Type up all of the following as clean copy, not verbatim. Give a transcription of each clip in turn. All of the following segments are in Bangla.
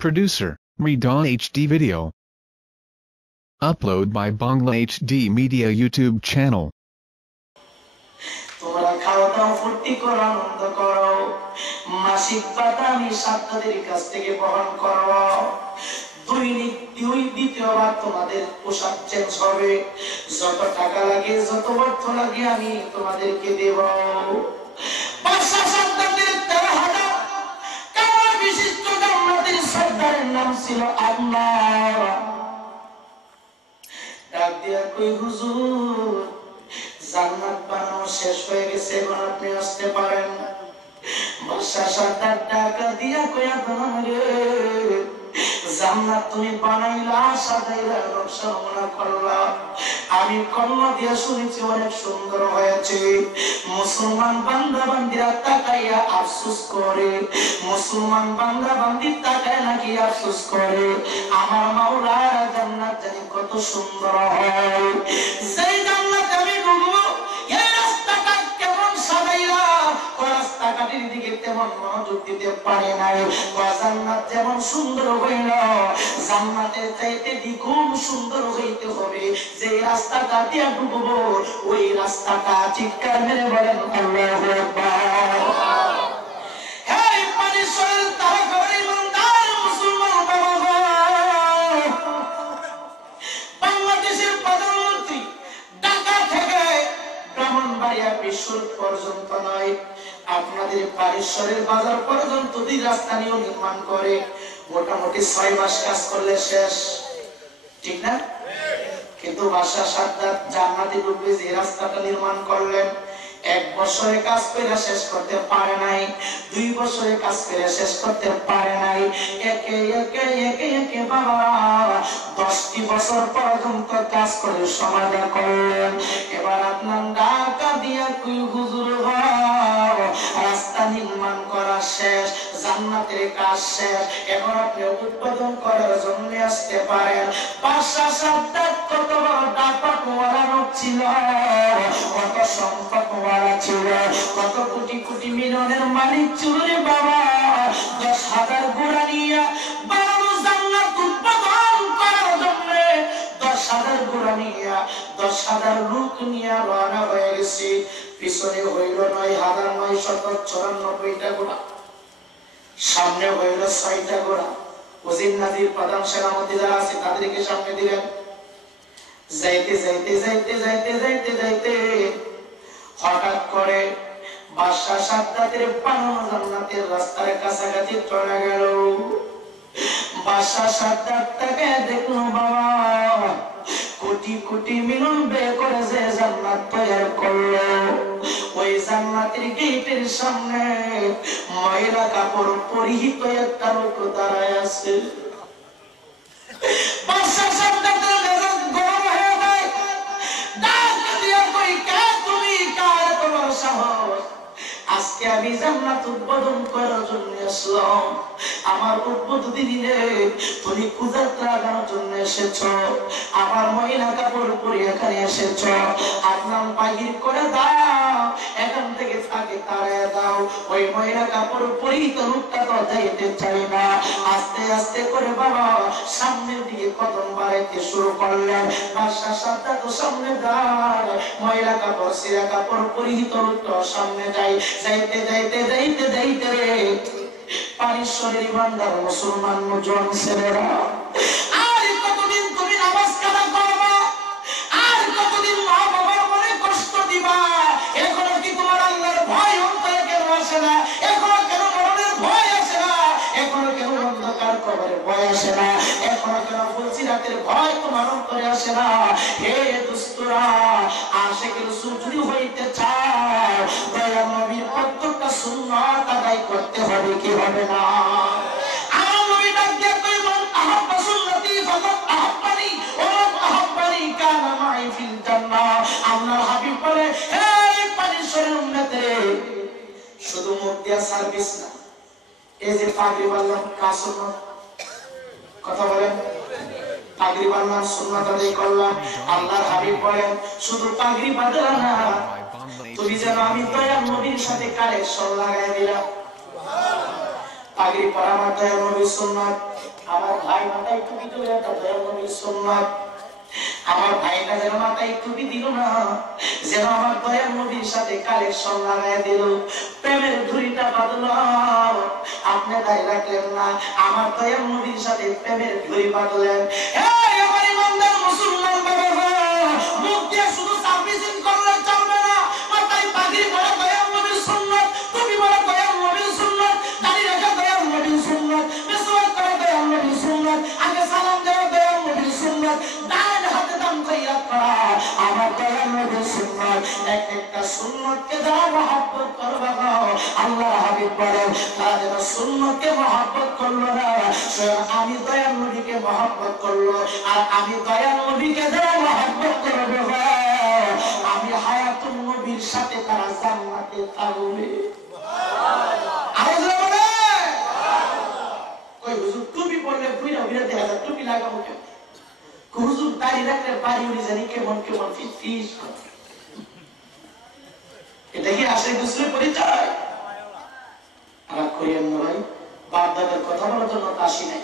Producer, Redon HD Video. Upload by Bangla HD Media YouTube channel. তোমরা খাওয়া দাও ফুর্তি করো আনন্দ করো মাসিক ভাতা আমি সাতটাদের কাছ থেকে বহন করো দৈনিক দ্বিতীয়বার তোমাদের পোশাক চেঞ্জ হবে যত টাকা লাগে যত অর্থ লাগে আমি তোমাদেরকে দেব বাদশা সাদ্দাতের 13,000 কামরা বিশিষ্ট জান্নাতের সর্দারের নাম ছিল আল্লাহ ডাক দিয়া কই হুজুর জান্নাত বানানো শেষ হয়ে গেছে এখন আপনি আসতে পারেন বাদশা সাদ্দাত টাকা দিয়া কইয়া রে জান্নাত তুমি বানাইলা সাজাইলা নকশা নমুনা করলা আমি কল্লা দিয়া শুনেছি অনেক সুন্দর হয়েছে মুসলমান বান্দা বান্দিরা তাকাইয়া আফসোস করে মুসলমান বান্দা বান্দি তাকায় নাকি আফসোস করে আমার মাওলার জান্নাত জানি কত সুন্দর হয় সেই জান্নাত আমি ঢুকবো এই রাস্তাটা কেমন সাজাইলা রাস্তাঘাটের দিকে তেমন মনোযোগ দিতে পারে নাই জান্নাত যেমন সুন্দর হইল জান্নাতের চাইতে দ্বিগুণ সুন্দর হইতে হবে যে রাস্তাটা দিয়ে ঢুকবো ওই রাস্তাটা চিৎকার মেরে বলেন আল্লাহু আকবার হে পানিশর তারা করে ইমানদার মুসলমান বাবা বাংলাদেশের প্রধানমন্ত্রী ঢাকা থেকে ব্রাহ্মণবাড়িয়া বিশ্বর পর্যন্ত নয় আপনাদের পারিশ্বরের বাজার পর্যন্ত দুই রাস্তা নির্মাণ করে মোটামুটি 6 মাস কাজ করলে শেষ ঠিক না কিন্তু বাদশা সাদ্দাত জান্নাতে ঢুকবে যে রাস্তাটা নির্মাণ করলেন 1 বছরে কাজ করে শেষ করতে পারে নাই 2 বছরে কাজ করে শেষ করতে পারে নাই একে একে একে একে বাবা 10টি বছর পর্যন্ত কাজ করে সমাধা করলেন এবার আপনার ঢাকা দিয়া কই হুজুর রাস্তা নির্মাণ করা শেষ জান্নাতের কাজ শেষ এখন আপনি উৎপাদন করার জন্য আসতে পারেন বাদশা সাদ্দাত কত বড় ডাকওয়ালা লোক ছিল কত সম্পদওয়ালা ছিল কত কোটি কোটি মিলিয়নের মালিক ছিল রে বাবা 10,000 ঘোড়া নিয়ে বারো জান্নাত উৎপাদন করার জন্য 10,000 ঘোড়া নিয়ে 10,000 লোক নিয়ে রওনা হয়ে গেছে পিছনে হইল 9,994টা ঘোড়া সামনে হইল 6টা ঘোড়া ওজির নাজির প্রধান সেনাপতি যারা আছে তাদেরকে সামনে দিলেন যাইতে যাইতে যাইতে যাইতে যাইতে যাইতে হঠাৎ করে বাদশা সাদ্দাতের বানানো জান্নাতের রাস্তার কাছাকাছি চলে গেল বাদশা সাদ্দাত তাকে দেখলো বাবা কোটি কোটি মিলন ব্যয় করে যে জান্নাত তৈরি করলো ওই জান্নাতের গেটের সামনে ময়লা কাপড় পরিহিত একটা লোক দাঁড়ায় আছে বাদশা সাদ্দাতের মেজাজ গরম হয়ে যায় ডাক দিয়া কই কে তুমি কার তোমার সাহস আজকে আমি জান্নাত উদ্বোধন করার জন্য আসলাম আমার উদ্বোধনী দিনে তুমি কুযাত্রা লাগানোর জন্য এসেছো আমার মহিলা কাপড় পরে এখানে এসেছো আপনার বাহির করে দাও এখান থেকে তাকে তাড়িয়ে দাও ওই মহিলা কাপড় পরিহিত লোকটা তো যাইতে চাই না আস্তে আস্তে করে বাবা সামনের দিকে কদম বাড়াইতে শুরু করলেন বাদশা সাদ্দাত সামনে যায় মহিলা কাপড় সিরা কাপড় পরিহিত লোকটা সামনে যায় যাইতে যাইতে যাইতে যাইতে রে পারিশ্বরের ইমানদার মুসলমান মুজওয়ান ছেলেরা আর কতদিন তুমি নামাজ কাদা করবা আর কতদিন মা বাবার মনে কষ্ট দিবা এখনো কি তোমার আল্লাহর ভয় অন্তরে কেন আসে না এখনো কেন মরণের ভয় আসে না এখনো কেন অন্ধকার কবরের ভয় আসে না এখনো কেন ফুলসিরাতের ভয় তোমার অন্তরে আসে না হে দুষ্টরা আশিকের রাসূল যদি হইতে চায় দয়াল নবীর প্রত্যেকটা সুন্নাত আদায় করতে হবে কি হবে না আমার নবী ডাক দিয়ে কই মান আহাব্বা সুন্নতি ফাকাদ আহাব্বানি ওয়া মান আহাব্বানি কানা মাই ফিল জান্নাহ আল্লাহর হাবিব বলে হে পানিশ্বরের উম্মতের শুধু মুখ দিয়া সার্ভিস না এই যে পাগড়ি বাঁধলাম কাজ সুন্নাত কথা বলেন পাগড়ি বাঁধলাম সুন্নাত আদায় করলাম আল্লাহর হাবিব বলেন শুধু পাগড়ি বাঁধলাম না তুমি যেন আমি দয়াল নবীর সাথে কানেকশন লাগাই দিলাম পাগড়ি পরা আমার দয়াল নবীর সুন্নাত। আমার ভাই মাথায় টুপি দিল, এটা দয়াল নবীর সুন্নাত। আমার ভাইটা যেন মাথায় টুপি দিল না, যেন আমার দয়াল নবীর সাথে কালেকশন লাগায় দিল, প্রেমের ধুরিটা বাঁধলাম। আপনি তাই রাখলেন না, আমার দয়াল নবীর সাথে প্রেমের ধুরি বাঁধলেন। এই আমার ইমানদার মুসলমান বাবা, মুখ দিয়ে শুধু সার্ভিসিং করলে চলবে না, মাথায় পাগড়ি পরা দয়াল নবীর সুন্নাত, টুপি পরা দয়াল নবীর সুন্নাত, দাড়ি রাখা দয়াল নবীর সুন্নাত, মেসওয়াক করা দয়াল নবীর সুন্নাত, আগে সালাম দেওয়া দয়াল নবীর সুন্নাত, ডান হাতে দাম কইরা করা আমার দয়াল নবীর সুন্নাত। একটা সুন্নাতকে যারা মহব্বত করবে না, আল্লাহর হাবিব বলেন তারা যেন সুন্নাতকে মহব্বত করলো না, স্বয়ং আমি দয়াল নবীকে মহব্বত করলো। আর আমি দয়াল নবীকে যারা মহব্বত করবে, আমি হায়াতুন নবীর সাথে তারা জান্নাতে থাকবে। আওয়াজ বলে কই হুজুর টুপি পরলে বুইরা বুইরা দেখা যায়, টুপি লাগাবো কেন? হুজুর দাড়ি রাখলে বাড়ি উড়ে জানি কেমন কেমন ফিস। এটা কি আসে গোসলের পরিচয়? রাগ করিয়েন না ভাই, বাপ দাদার কথা বলার জন্য আসি নাই।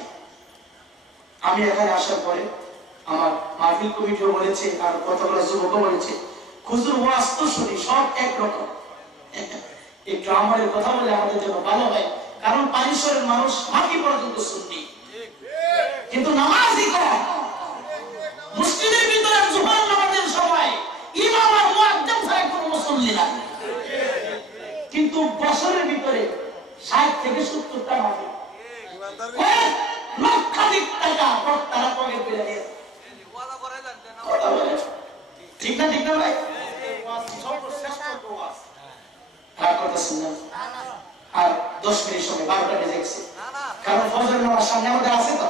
আমি এখানে আসার পরে আমার মাহফিল কমিটিও বলেছে, আর কথা বলা যুবকও বলেছে, হুজুর ওয়াজ তো শুনি সব একরকম, একটু আমার কথা বলে আমাদের জন্য ভালো হয়। কারণ পানিশ্বরের মানুষ মাটি পর্যন্ত শুননি, কিন্তু নামাজই কম। মুসলিমের ভিতরে জুমার নামাজের সময় ইমাম আর মুয়াজ্জিন ছাড়া কোনো মুসল্লি নাই, কিন্তু বছরের ভিতরে 60 থেকে 70টা মাহফিল, লক্ষাধিক টাকা তারা পকেট পেয়ে নিয়েছে। ঠিক না ঠিক না ভাই? কথা শুনলাম আর 10 মিনিট সময় 12টা বেজে গেছে, কারণ ফজরের নামাজ সামনে আমাদের আছে তো,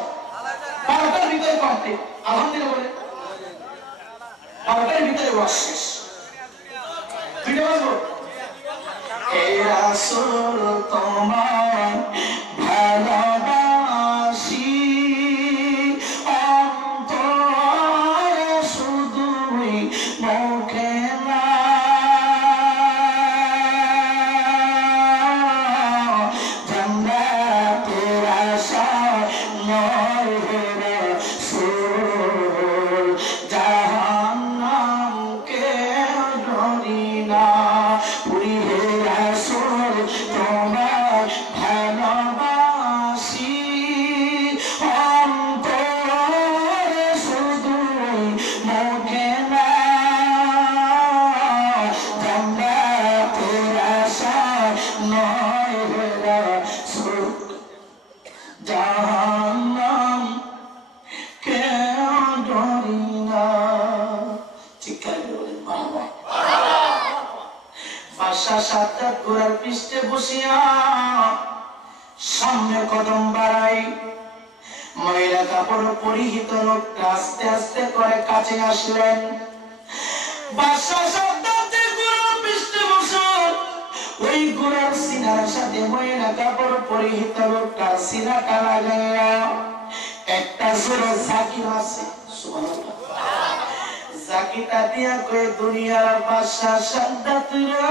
12টার ভিতরে কমপ্লিট। আলহামদুলিল্লাহ বলে 12টার ভিতরে ওয়াজ শেষ। দুইটা বাজবো। হে রাসূল তোমার ভালোবাসি, অন্তরে শুধুই মুখে না, জান্নাতের আশা নয় হে রাসূল, জাহান্নামকে ডরি না। পুরি হে রাসূল তোমার ভালোবাসি, অন্তরে শুধুই মুখে না, জান্নাতের আশা নয় হে রাসূল, জাহান্নামকে ডরি না। চিৎকার করে বলেন মারহাবা। বাদশা সাদ্দাত ঘোড়ার পৃষ্ঠে বসিয়া সামনে কদম বাড়াই, মহিলা কাপড় পরিহিত লোকটা আস্তে আস্তে করে কাছে আসলেন। বাদশা সাদ্দাতের ঘোড়ার পৃষ্ঠে বসে ওই ঘোড়ার সিনার সাথে মহিলা কাপড় পরিহিত লোকটা সিনাটা লাগাইয়া একটা জোরে জাকির আছে, সুবহানাল্লাহ, জাকিটা দিয়া কয়ে দুনিয়ার বাদশা সাদ্দাত রে,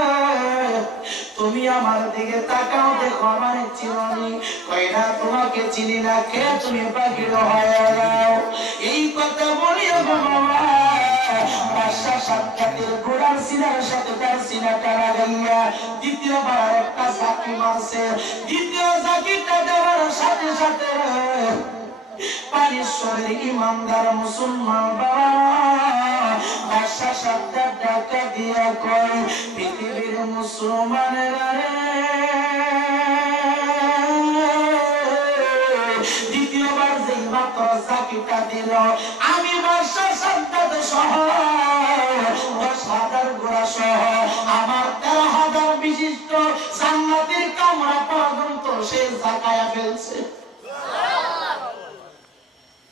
তুমি আমার দিকে তাকাও, দেখো আমারে চিনি? কই না তোমাকে চিনি না, কে তুমি? পাগল হয়ে যাও। এই কথা বলিয়া বাবা বাদশা সাদ্দাতের ঘোড়ার সিনার সাথে তার সিনাটা লাগাইয়া দ্বিতীয়বার একটা জাকি মারছে। দ্বিতীয় জাকিটা দেওয়ার সাথে সাথে পানিশ্বরের ইমানদার মুসলমান বাবা বাদশা সাদ্দাত ডাকা দিয়া কয়, পৃথিবীর মুসলমানেরা রে, দ্বিতীয়বার যেই মাত্র জাকিটা দিল, আমি বাদশা সাদ্দাত সহ 10,000 ঘোড়া সহ আমার 13,000 বিশিষ্ট জান্নাতের কামরা পর্যন্ত সে জাকায়া ফেলছে।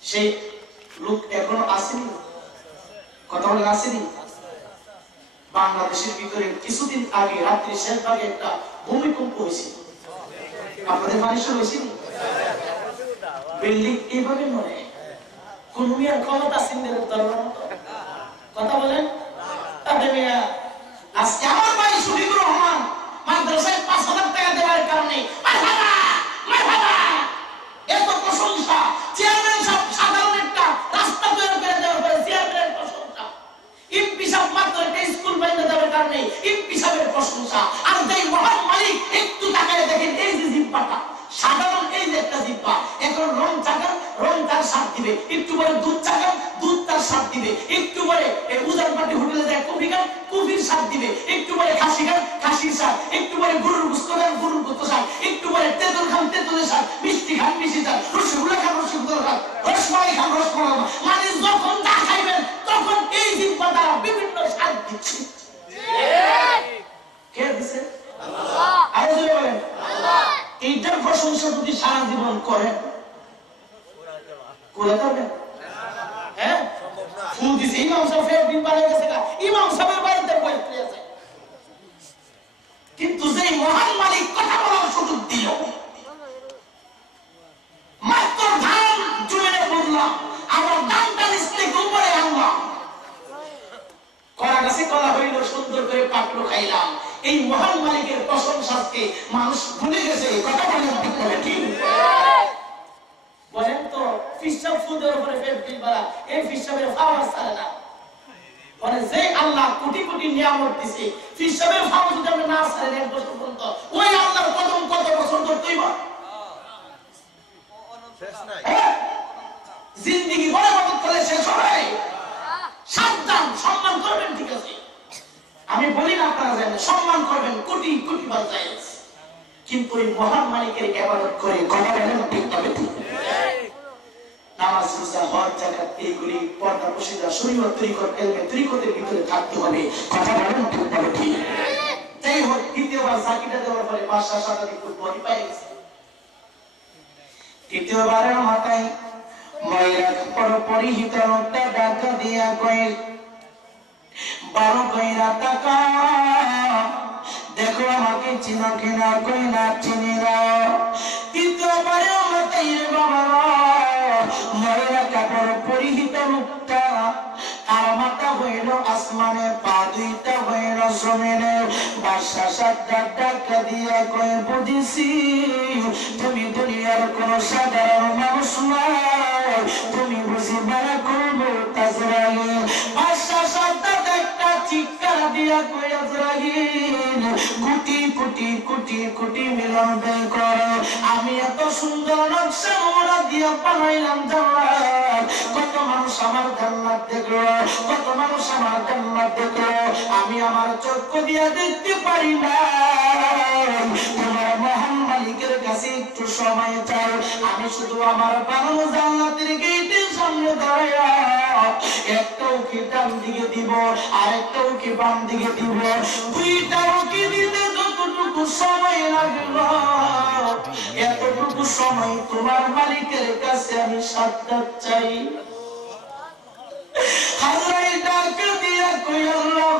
সেই লোক এখনো আসেনি, কথা বলে আসেনি। বাংলাদেশের ভিতরে কিছুদিন আগে রাত্রি শেষ ভাগে একটা ভূমিকম্প হয়েছিল, আপনাদের মানুষের হয়েছিল। বিল্ডিং এইভাবে মনে কোন মিয়ার ক্ষমতা সিন্ধের কথা বলেন। আজকে আমার ভাই শফিকুর রহমান মাদ্রাসায় 5,000 টাকা দেওয়ার কারণে সাধারণ এই যে একটা জিব্বা, এখন রং চাকান, রং তার স্বাদ দিবে, একটু পরে দুধ চাকান, দুধ তার স্বাদ দিবে, একটু পরে উজান পাটি হোটেলে যায় কফি খান, কফির স্বাদ দিবে, একটু পরে খাসি খান, খাসির স্বাদ, একটু পরে গরুর গোশত খান, গরুর গোশত স্বাদ, একটু পরে তেঁতুল খান, তেঁতুলের স্বাদ, মিষ্টি খান, মিষ্টি স্বাদ, রসগোল্লা খান, রসগোল্লার স্বাদ, রসমালাই খান, রসমালাই। মানে যখন যা খাইবেন তখন এই জিহ্বা দ্বারা বিভিন্ন স্বাদ দিচ্ছে। কে দিছে? আল্লাহ। আরো জোরে বলেন আল্লাহ। এইটার প্রশংসা যদি সারা জীবন করেন করে পারবেন? হ্যাঁ, ফুল দিছে ইমাম সাহেব ফের দিন বাড়ে গেছে, ইমাম সাহেবের বাড়িতে বসে আছে, কিন্তু যেই মহান মালিক কথা বলার সুযোগ দিল, মাত্র ধান জমিনে বুঝলাম, আমার ধানটা নিচ থেকে উপরে আনলাম, কলা গাছে কলা হইল, সুন্দর করে পাকলো, খাইলাম। এই মহান মালিকের প্রশংসাকে মানুষ ভুলে গেছে। কথা বলেন ঠিক করে ঠিক বলেন তো? ফিসাব ফুদের উপরে ফের দিন বাড়া, এই ফিসাবের ফাওয়ার ছাড়ে না। মানে যে আল্লাহ কোটি কোটি নিয়ামত দিছে, ফিসাবের ফাওয়ার যদি আমরা না ছাড়েন এক বছর পর্যন্ত, ওই আল্লাহর কদম কত বছর ধরতেই বা জিন্দেগি বড় বড় করে শেষ হবে। সাবধান, সম্মান করবেন, ঠিক আছে, আমি বলি না আপনারা জানেন, সম্মান করবেন, কোটি কোটি বার যায়, কিন্তু ওই মহান মালিকের ইবাদত করে কথা বলেন ঠিক তবে ঠিক। নামাজ, রোজা, হজ, যাকাত এইগুলি পর্দা, পশিদা, শরীয়ত, তরিকত, ইলমে, তরিকতের ভিতরে থাকতে হবে। কথা বলেন ঠিক তবে ঠিক। যাই হোক, দ্বিতীয়বার জাকিটা দেওয়ার পরে বাদশাহ সাদাত খুব ভয় পেয়ে গেছে। তৃতীয়বারের মাথায় ময়রা পরিহিত লোকটা ডাকা দিয়া কয়, 12 কইরা টাকা দেখো আমাকে চিনো কিনা? কই না, চিনি না। তৃতীয়বারে মাথায় রে বাবা ময়রা কাপড় পরিহিত লোকটা, আর মাথা হইল আসমানে, পা দুইটা হইল জমিনে। বাদশা সাদ্দাত ডাকা দিয়া কয়, বুঝেছি তুমি দুনিয়ার কোন সাধারণ মানুষ নয়, তুমি বুঝি মালাকুল মউত আজরাইল। বাদশা সাদ্দাত একটা চিৎকার দিয়া কয়, আজরাইল কোটি কোটি কোটি কোটি মিলন ব্যয় করে আমি এত সুন্দর নকশা মোড়া দিয়া বানাইলাম জান্নাত। কত মানুষ আমার জান্নাত দেখলো, কত মানুষ আমার জান্নাত দেখলো, আমি আমার চক্ষু দিয়া দেখতে পারি না। তোমার মহান মালিকের কাছে একটু সময় চাই, আমি শুধু আমার বানানো জান্নাতের গেটের সামনে দাঁড়াইয়া একটা উকি ডান দিকে দিব, আরেকটা উকি বাম দিকে দিব, দুইটা উকি দিতে যতটুকু সময় লাগলো এতটুকু সময় তোমার মালিকের কাছে আমি সাক্ষাৎ চাই। আজরাইল ডাকে দিয়া কই, আল্লাহ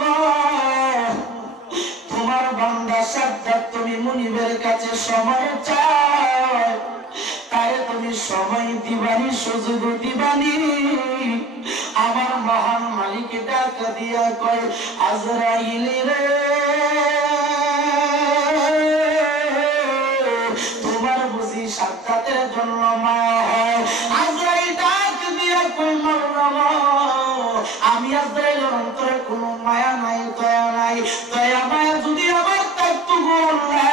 তোমার বান্দা সাক্ষাৎ তুমি মুনিবের কাছে সময় চাই, তারে তুমি সময় দিবানি, সুযোগ দিবানি। আমার মহান মালিক ডাক দিয়া কয়, আজরাইল রে তোমার বুঝি সাক্ষাতের জন্য মায়া হয়? আজরাইল ডাক দিয়া কয়, মাওলানা আমি আজরাইলের অন্তরে কোনো মায়া নাই, দয়া নাই। দয়া মায়া যদি আমার থাকতো গো আল্লাহ,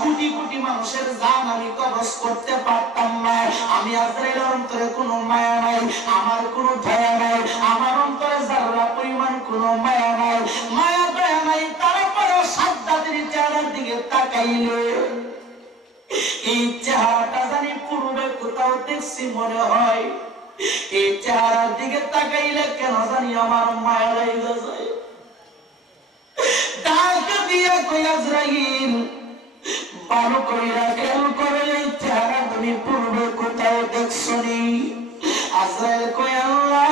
কোটি কোটি মানুষের জান আমি কবজ করতে পারতাম না। আমি আজরাইলের অন্তরে কোনো মায়া নাই, আমার কোনো দয়া নাই, আমার অন্তরে যারা পরিমাণ কোনো মায়া নাই, মায়া দয়া নাই। তারপরে সাদ্দাতের চেহারার দিকে তাকাইলে এই চেহারাটা জানি পূর্বে কোথাও দেখছি মনে হয়। এই চেহারার দিকে তাকাইলে কেন জানি আমার মায়া লেগে যায়। ডাক দিয়া কই, আজরাইল ভালো কইরা খেয়াল করে এই চেহারা তুমি পূর্বে কোথাও দেখছনি? আজরাইল কই, আল্লাহ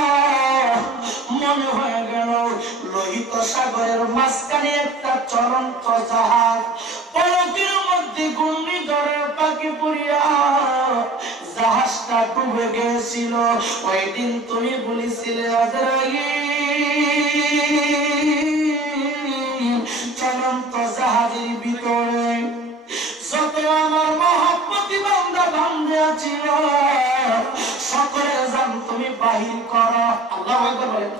মনে হয়ে গেল লোহিত সাগরের মাঝখানে একটা চলন্ত জাহাজ, পলকের মধ্যে ঘূর্ণিঝড়ের পাখি পড়িয়া জাহাজটা ডুবে গেছিল। ওই দিন তুমি বলেছিলে আজরাইল চলন্ত জাহাজের ভিতরে যত আমার মহাপতি বান্দা বান্দা ছিল সকলের জান তুমি বাহির করো। আল্লাহু আকবার বলেন।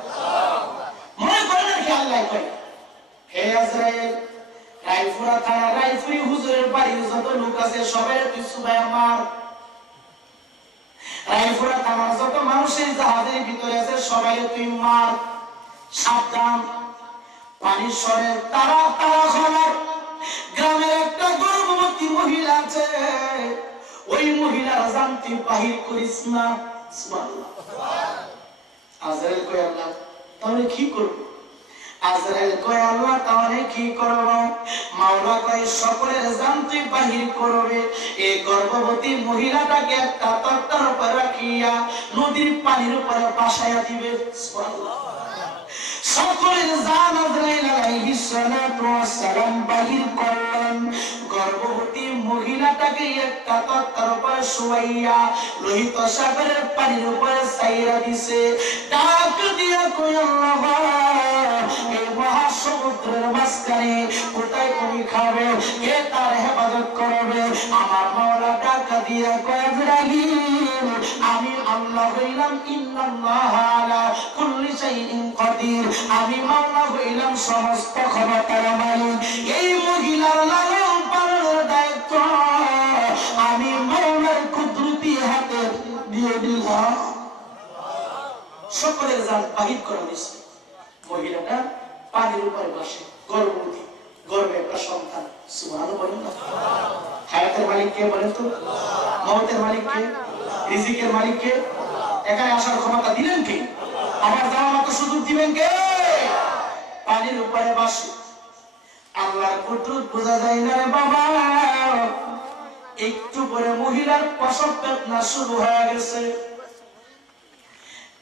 মনে করেন কি আল্লাহ কয়, হে আজরাইল রাইল রায়পুরা থানা রায়পুরি হুজুরের বাড়ির যত লোক আছে সবাই তুই সুবাই আমার রায়পুরা থানার যত মানুষের জাহাজের ভিতরে আছে সবাই তুই মার সাবধান পানির স্বরে তারা তারা খবর গ্রামের একটা গর্ভবতী মহিলা আছে ওই মহিলার জানতে বাহির করিস না সুবহানাল্লাহ আজরাইল কয় আল্লাহ তাহলে কি করব আজরাইল কয় আল্লাহ তাহলে কি করব মাওলা কয় সকলের জানতে বাহির করবে এই গর্ভবতী মহিলাটাকে একটা তক্তার উপর রাখিয়া নদীর পানির উপর বাসায়া দিবে সুবহানাল্লাহ সকলের জান আজরাইল আলাইহিস সালাতু ওয়াস সালাম বাহির করলেন গর্ভবতী মহিলাটাকে একটা তক্তার উপর শুয়াইয়া লোহিত সাগরের পানির উপর ছাইরা দিছে ডাক দিয়া কই আল্লাহ এই মহাসমুদ্রের মাঝখানে কোথায় তুমি খাবে কে তার হেফাজত করবে আমার মাওলা ডাক দিয়া কই আজরাইল আমি আল্লাহ হইলাম ইন্নাল্লাহা আলা কুল্লি শাইইন কাদির আমি মাওলা হইলাম সমস্ত ক্ষমতার মালিক এই মহিলার লালন পালনের দায়িত্ব আমি মাওলার কুদরতি হাতে দিয়ে দিলাম সকলের জান বাহির করা হয়েছে মহিলাটা পানির উপরে বসে গর্ভবতী গর্ভে একটা সন্তান সুবহানাল্লাহ বলেন না হায়াতের মালিক কে বলেন তো মওতের মালিক কে রিজিকের মালিক কে এখানে আসার ক্ষমতা দিলেন কে আবার যাওয়ার মতো সুযোগ দিবেন কে পানির উপরে বসে আল্লাহর কুদরত বোঝা যায় না রে বাবা একটু পরে মহিলার প্রসব বেদনা শুরু হয়ে গেছে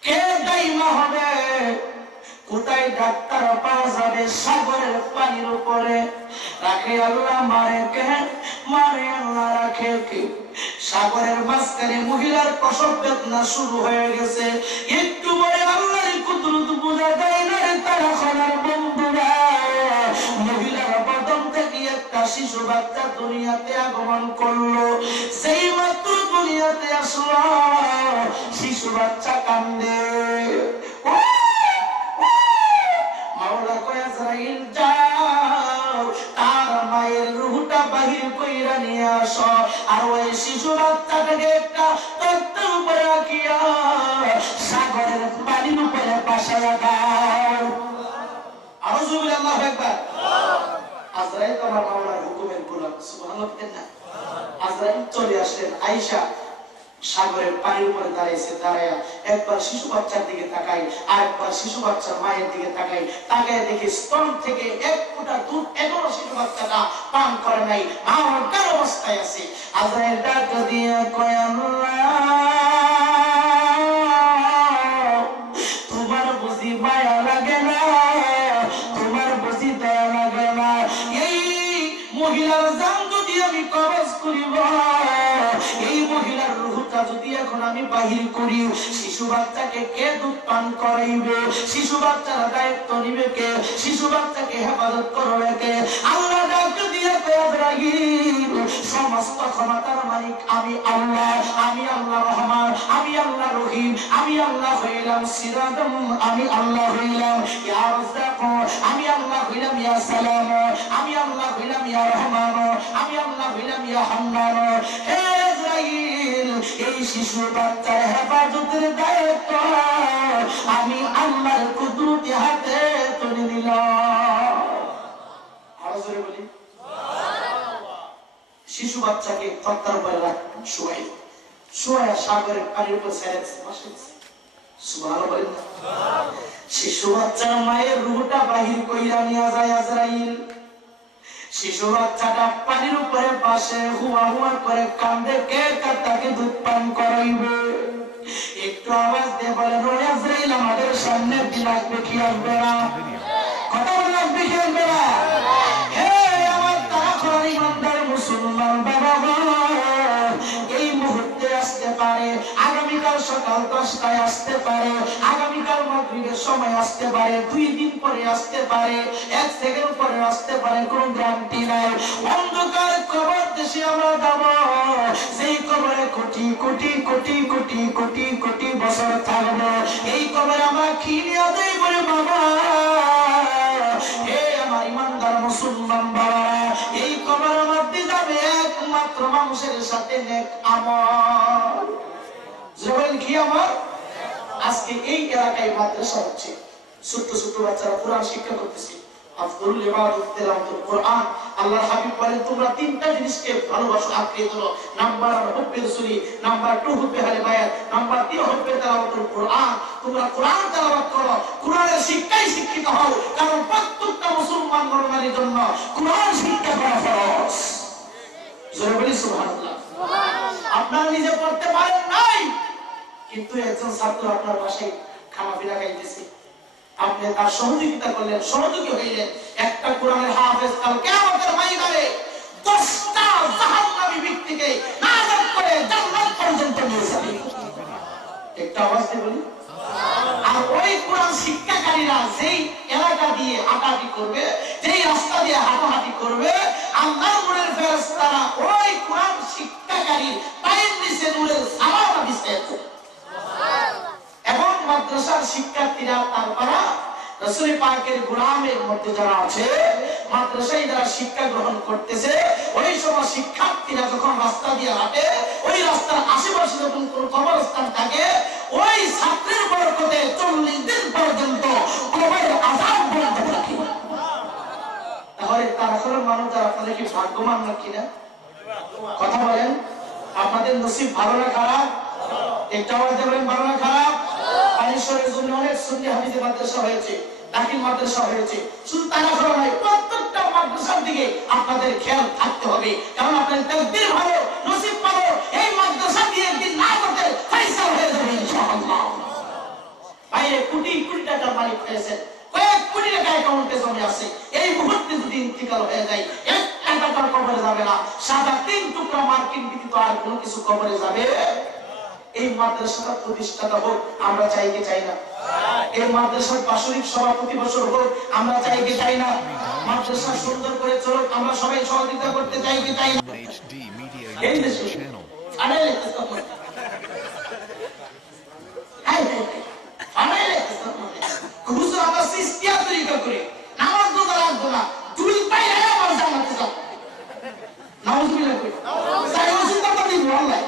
কে দায়ী হবে কোথায় ডাক্তার পাওয়া যাবে সাগরের পানির উপরে রাখে আল্লাহ মারে কে মারে আল্লাহ রাখে কে সাগরের মাঝখানে মহিলার প্রসব বেদনা শুরু হয়ে গেছে একটু পরে আল্লাহর কুদরত বোঝা যায় না রে তারা খোলার বন্ধুরা মহিলার বদন থেকে একটা শিশু বাচ্চা দুনিয়াতে আগমন করলো সেই মাত্র দুনিয়াতে আসলো শিশু বাচ্চা কান্দে মাওলা কয় আজরাইল যাও তার মায়ের রূহটা বাহির কইরা নিয়ে আসো আর ওই শিশু বাচ্চাটাকে একটা তক্তার উপরে রাখিয়া সাগরের পানির উপরে বাসায়া দাও আউযুবিল্লাহি আল্লাহু আকবার আজরাইল তো আমার মাওলার হুকুমের গোলাম সুবহানাল্লাহ না আজরাইল চলে আসলেন আয়েশা সাগরের পানির উপরে দাঁড়াইয়া একবার শিশু বাচ্চার দিকে তাকায় আর একবার শিশু বাচ্চার মায়ের দিকে তাকায় দেখে স্তন থেকে এক ফোঁটা দুধ এখনো শিশু বাচ্চাটা পান করে নাই মার অবস্থায় আছে আজরাইল ডাক দিয়ে কয় তোমার বুঝি মায়া লাগে না তোমার বুঝি দয়া লাগে না এই মহিলার জান যদি আমি কবজ করিব এই মহিলার রূহটা যদি এখন আমি বাহির করি শিশু বাচ্চাকে কে দুধ পান করাইবে শিশু বাচ্চার দায়িত্ব নিবে কে শিশু বাচ্চাকে হেফাজত করবে কে আল্লাহ ডাক দিয়ে আজরাইল সমস্ত ক্ষমতার মালিক আমি আল্লাহ রহমান আমি আল্লাহ রহিম আমি আল্লাহ হইলাম সিরাজম আমি আল্লাহ হইলাম ইয়া রাজ্জাক আমি আল্লাহ হইলাম ইয়া সালাম আমি আল্লাহ হইলাম ইয়া রহমান আমি আল্লাহ হইলাম ইয়া হান্নান হে আজরাইল এই শিশু বাচ্চার হেফাজতের দায়িত্ব আমি আল্লাহর কুদরতি হাতে তুলে দিলাম আরো জোরে বলি শিশু বাচ্চাকে তক্তার উপরে শুয়াইয়া সাগরের পানির উপর ছেড়ে বসেছে সুবহানাল্লাহ বলেন না শিশু বাচ্চার মায়ের রূহটা বাহির কইরা নিয়ে যায় আজরাইল শিশু বাচ্চাটা পানির উপরে পাশে হুয়া হুয়া করে কান্দে কে তাকে দুধ পান করাইবে একটু আওয়াজ দিয়ে বলেন ও আজরাইল আমাদের সামনে দিন আসবে কি আসবে না কথা বলে আসবে কি আসবে না হে আমার তারা খোলার ইমানদার মুসলমান বাবা এই মুহূর্তে আসতে পারে আগামীকাল সকাল 10টায় আসতে পারে আগামীকাল মাগরিবের সময় আসতে পারে 2 দিন পরে আসতে পারে 1 সেকেন্ড পরে আসতে পারে কোনো গ্যারান্টি নাই অন্ধকার কবর দেশে আমরা যাব সেই কবরে কোটি কোটি কোটি কোটি কোটি কোটি বছর থাকবো এই কবরে আমরা কি নিয়ে দেই বলে বাবা হে আমার ইমানদার মুসলমান বাবা পাত্র মানুষের সাথে নেক আমল। জোরেন কি আমল? আজকে এই এলাকায় মাদ্রাসা হচ্ছে, ছোট্ট ছোট্ট বাচ্চারা কোরআন শিক্ষা করতেছে। আফদলুল ইবাদত তিলাওয়াতুল কোরআন। আল্লাহর হাবিব বলেন তোমরা তিনটা জিনিসকে ভালোবাসো, আঁকড়ে ধরো। নাম্বার 1 হুব্বে রাসূলি, নাম্বার 2 হুব্বে আহলে বায়াত, নাম্বার 3 হুব্বে তিলাওয়াতুল কোরআন। তোমরা কোরআন তেলাওয়াত করো, কোরআনের শিক্ষায় শিক্ষিত হও, কারণ প্রত্যেকটা মুসলমান নরনারীর জন্য কোরআন শিক্ষা করা ফরজ। জোরে বলি সুবহানাল্লাহ। আপনারা নিজে পড়তে পারেন নাই, কিন্তু একজন ছাত্র আপনার পাশে খানাপিনা খাইতেছে, আপনি তার সহযোগিতা করলেন, সহযোগী হইলেন। একটা কোরআনের হাফেজ কাল কিয়ামতের ময়দানে 10টা জাহান্নামী ব্যক্তিকে নাজাত করে জান্নাত পর্যন্ত নিয়ে যাবে। একটা আওয়াজ দিয়ে বলি। আর ওই কোরআন শিক্ষাকারীরা যেই এলাকা দিয়ে হাঁটাহাঁটি করবে, যেই রাস্তা দিয়ে হাঁটাহাঁটি করবে, আল্লাহর নূরের ফেরেশতারা ওই কোরআন শিক্ষাকারীর পায়ের নিচে নূরের সালাম দিচ্ছে। এবং মাদ্রাসার শিক্ষার্থীরা তারপরা রাসূল পাকের গোলামের মধ্যে যারা আছে, মাদ্রাসায় যারা শিক্ষা গ্রহণ করতেছে, ওই সময় শিক্ষার্থীরা যখন রাস্তা দিয়ে হাঁটে, ওই রাস্তার আশেপাশে যখন কোনো কবরস্থান থাকে, ওই ছাত্রের বরকতে 40 দিন পর্যন্ত কবরের আযাব বন্ধ থাকে। তাহলে তারপরে মানুষ যারা, আপনাদের কি ভাগ্যবান নাকি না? কথা বলেন, আপনাদের নসিব ভালো না খারাপ? একটা বলতে বলেন ভালো না খারাপ? পানিশ্বরের জন্য অনেক সুন্নি হাফিজ মাদ্রাসা হয়েছে, দাখিল মাদ্রাসা হয়েছে। শুধু তারা করা নয়, প্রত্যেকটা মাদ্রাসার দিকে আপনাদের খেয়াল থাকতে হবে, কারণ আপনাদের তাকদীর ভালো, নসিব ভালো। এই মাদ্রাসা দিয়ে একদিন না করতে ফয়সাল হয়ে যাবে ইনশাআল্লাহ। বাইরে কোটি কোটি টাকার মালিক হয়েছে, কয়েক কোটি টাকা অ্যাকাউন্টে জমে আছে। এই মুহূর্তে যদি ইন্তিকাল হয়ে যায়, একটা টাকার কবরে যাবে না, সাদা 3 টুকরা মার্কিন ব্যতীত আর কোনো কিছু কবরে যাবে। এই মাদ্রাসাটা প্রতিষ্ঠাতা হোক, আমরা চাই কি চাই না? এই মাদ্রাসার বাৎসরিক সভাপতি বছর হোক, আমরা চাই কি চাই না? মাদ্রাসা সুন্দর করে চলুক, আমরা সবাই সহযোগিতা করতে চাই কি চাই না? এই দেশে আমরা সিস্টিয়া তরিকা করে নামাজ রোজা রাখবো না, দুই পায়ে আমার জান্নাতে যাব। নাউজুবিল্লাহ কই তাই ওসিতা পাবি আল্লাহ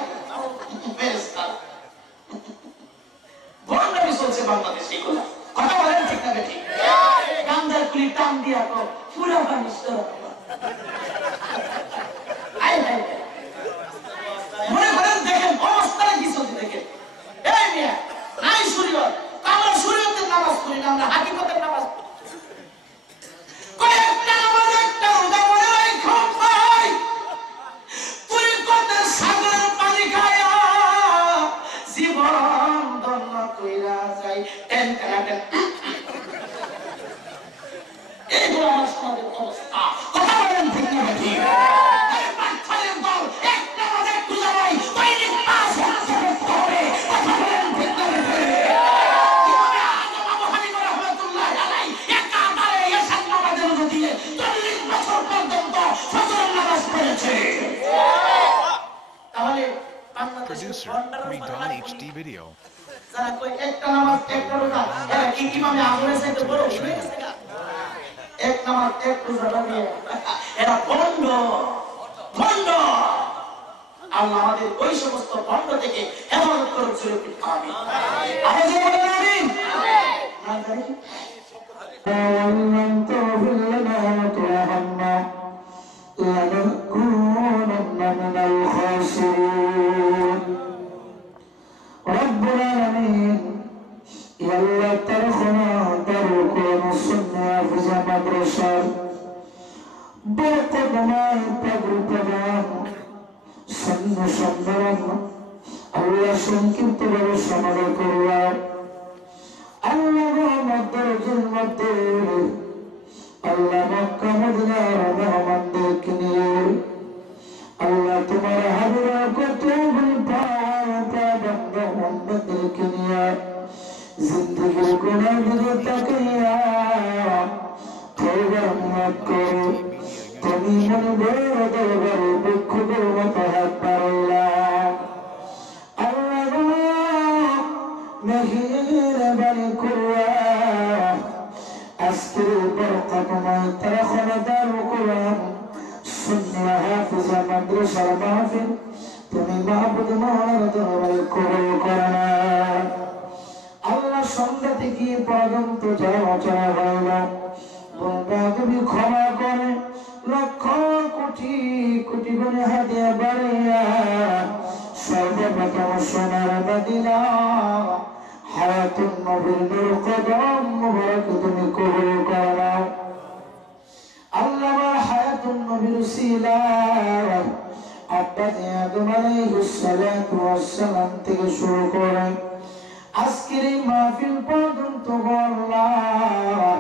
ফেরেশতা বন্ডামি চলছে বাংলাদেশে। এগুলা কথা বলেন ঠিক না ঠিক? গান্ধার কুলি টান দিয়া কো পুরা বানিস তো আই ভাই মনে করেন, দেখেন অবস্থাটা কি চলছে দেখেন। এই মিয়া নাই শরীয়ত, আমরা শরীয়তের নামাজ পড়ি না, আমরা হাকিকতের নামাজ পড়ি। কয়েকটা নামাজ একটা রোজা মনে রাখো ভাই, তুই কত সাগর পানি খায়া জীবন ধন্য কইরা যাই টেন টেন। এইগুলো আমার সমাজের অবস্থা। কথা বলেন ঠিক না ঠিক? এই বাচ্চাদের দল এক নামাজ একটু যাই দৈনিক 5 ঘন্টা পড়তে হবে। কথা বলেন ঠিক না ঠিক? কিভাবে আজম আবু হানিফা রাহমাতুল্লাহ আলাইহি একাধারে এশার নামাজের মধ্যে দিয়ে 40 বছর পর্যন্ত ফজরের নামাজ পড়েছে। তাহলে Producer, Redon HD Video. যারা কই একটা নামাজ একটা রোজা, এরা কি ইমামে আজমের চাইতে বড় হয়ে গেছে না? এক নামাজ এক রোজা নিয়ে এরা ভণ্ড ভণ্ড। আল্লাহ আমাদের ওই সমস্ত ভণ্ড থেকে হেফাজত করুন। আমিন। আওয়াজ করে আমিন। আমিন। رب العالمين يلا ترخنا تركون السنة في مدرسة برقدنا تقرقنا سن شمرنا الله سنكت برسمر كريا الله مدرج المدر الله مكة مدنا رحمن دكني الله تمہارا حضرہ کو تو بلتا بندہ محمد کنیا زندگی گناہ دے تکیا توبہ مت کرو تمہیں من بیر دربر بکھ برمت حبر اللہ اللہ مہیر بن کروا اسکر برقت ما ترخن دار قرآن سنة حافظة مدرسة ما মাহবুব মওলার দরবারে কবুল করে নেন। আল্লাহ সন্ধ্যা থেকে পর্যন্ত যারা অচরা হইল বলবা তুমি ক্ষমা করে লক্ষ কোটি কোটি গুণে হাদিয়া বাড়িয়া সর্বপ্রথম সোনার মদিনা হায়াতুন নবীর নূর কদম মুবারক তুমি কবুল করে নাও। আল্লাহ আমার হায়াতুন নবীর উসিলায় আব্বা আদম আলাইহিস সালাতু ওয়াস সালাম থেকে শুরু করে আজকের এই মাহফিল পর্যন্ত আল্লাহ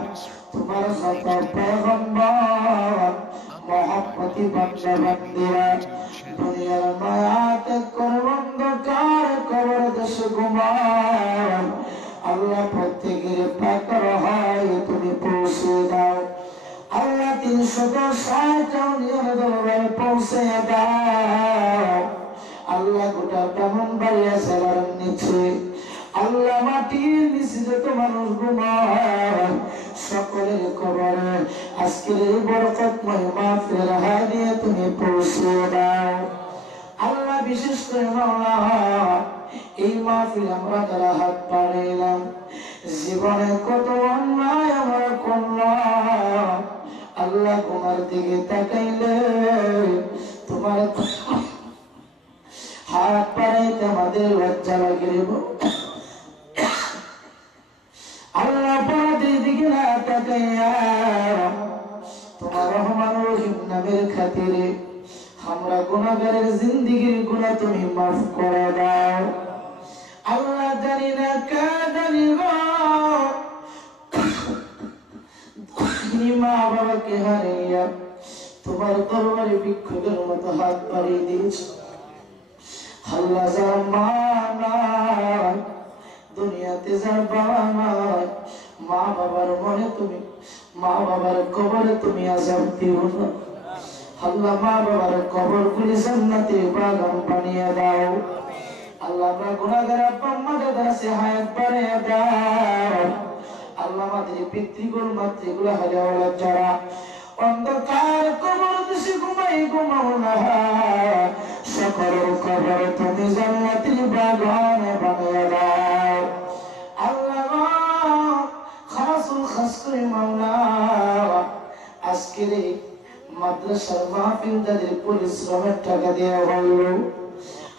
তোমার যত পয়গম্বর মহব্বতি বান্দা বান্দিরা দুনিয়ার মায়া ত্যাগ করে অন্ধকার কবর দেশে ঘুমায় আল্লাহ প্রত্যেকের পাকর হয় তুমি পৌঁছে দাও। আল্লাহ 360 দরবারে পৌঁছে দাও। আল্লাহ গোটা ব্রাহ্মণবাড়িয়া জেলার নিচে আল্লাহ মাটির নিচে যত মানুষ ঘুমায় সকলের কবরে আজকের এই বরকতময় মাহফিল হাদিয়া তুমি পৌঁছে দাও। আল্লাহ বিশেষ করে মাওলা এই মাহফিল আমরা যারা হাত বাড়াইলাম জীবনে কত অন্যায় আমরা করলাম আল্লাহ তোমার দিকে তাকাইলে তোমার হাত বাড়াইতে আমাদের লজ্জা লাগে। আল্লাহ পাদের দিকে না তাকাইয়া তোমার রহমান রহিম নামের খাতিরে আমরা গুনাহগারের জিন্দেগির গুনাহ তুমি মাফ করে দাও। আল্লাহ জানি না কাদানি মা বাবাকে হারাইয়া তোমার দরবারে ভিক্ষুকের মতো হাত বাড়িয়ে দিয়েছ। আল্লাহ যার মা নাই দুনিয়াতে যার বাবা নাই মা বাবার মনে তুমি মা বাবার কবরে তুমি আযাব দিও না। আল্লাহ মা বাবার কবর গুলি জান্নাতের বাগান বানিয়ে দাও। আল্লাহ আমরা গুনাহগার আব্বা আম্মা দাদা আছে হায়াত বাড়িয়ে দাও। আল্লাহ আমাদের পিতৃকুল মাতৃকুল হারিয়ে যারা অন্ধকার কবর দেশে ঘুমাও না সকলের কবর তুমি জান্নাতের বাগান বানিয়ে দাও। আল্লাহ খাসুল খাস করে মাওলা আজকের এই মাদ্রাসার মাহফিল যাদের পরিশ্রমের টাকা দেওয়া হলো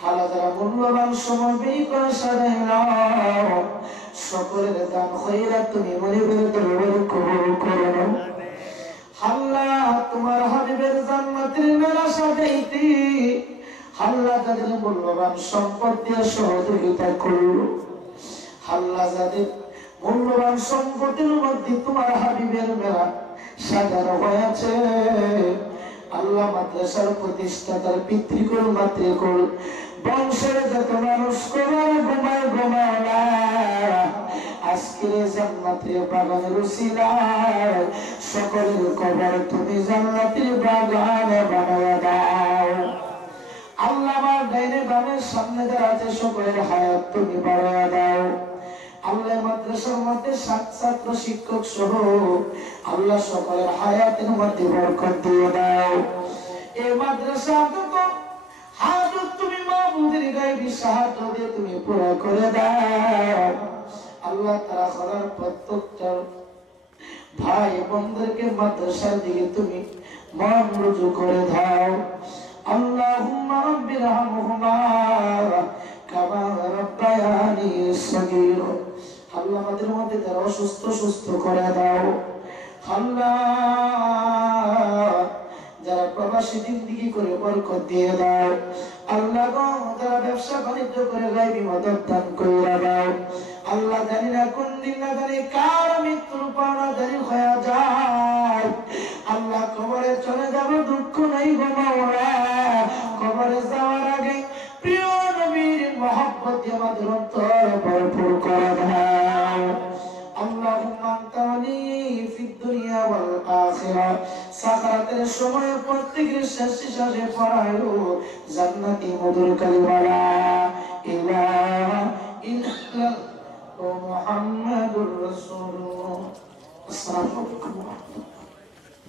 আলাদা মূল্যবান সময় ব্যয় করে সাজাইলাম সকলের দান খয়রাত তুমি মনিবের দরবারে কবুল করে নাও। আল্লাহ তোমার হাবিবের জান্নাতের মেলা সাজাইতে আল্লাহ যাদের মূল্যবান সম্পদ দিয়ে সহযোগিতা করলো আল্লাহ যাদের মূল্যবান সম্পদের মধ্যে তোমার হাবিবের মেলা সাজানো হয়েছে আল্লাহ মাদ্রাসার প্রতিষ্ঠাতার পিতৃকুল মাতৃকুল বংশের যত মানুষ ঘুমায় আজকের জান্নাতের বাগানের উসিলায় সকলের কবর তুমি জান্নাতের বাগান বানায়া দাও। আল্লাহ আমার ডাইনে বামের সামনে যারা আছে সকলের হায়াত তুমি বাড়ায়া দাও। আল্লাহ মাদ্রাসার মধ্যে ছাত্র শিক্ষক সহ আল্লাহ সকলের হায়াতের মধ্যে বরকত দিয়ে দাও। এই মাদ্রাসা তো হাজত তুমি মাহবুবের গায়বী সাহায্য দিয়ে তুমি পুরো করে দাও। আল্লাহ তারা করার প্রত্যেকটা ভাই বোনদেরকে মাদ্রাসার দিকে তুমি মন রুজু করে দাও। আল্লাহুম্মা রাব্বিরহামহুমা কামা রাব্বায়ানি সগীরা। আল্লাহ আমাদের মধ্যে যারা অসুস্থ সুস্থ করে দাও। আল্লাহ যারা প্রবাসী জিন্দেগি করে বরকত দিয়ে দাও। আল্লাহ যারা ব্যবসা বাণিজ্য করে গায়বী মদত দান করে দাও। আল্লাহ জানি না কোন দিন না জানি কার মৃত্যুর পাওনা জানি হয়ে যায়। আল্লাহ কবরে চলে যাব দুঃখ নাই গো মাওলা। কবরে যাওয়ার আগে প্রিয় নবীর মহব্বত আমাদের অন্তর ভরপুর করে দাও। আল্লাহুম্মা আনতা ওয়ালি ফিদ দুনিয়া ওয়াল আখিরা। সাকারাতের সময় প্রত্যেকের শেষ শ্বাসে পড়ায়ো জান্নাতি মধুর কালিমা লা ইলাহা ইল্লাল্লাহ মুহাম্মাদুর রাসূলুল্লাহ। আসসালামু আলাইকুম।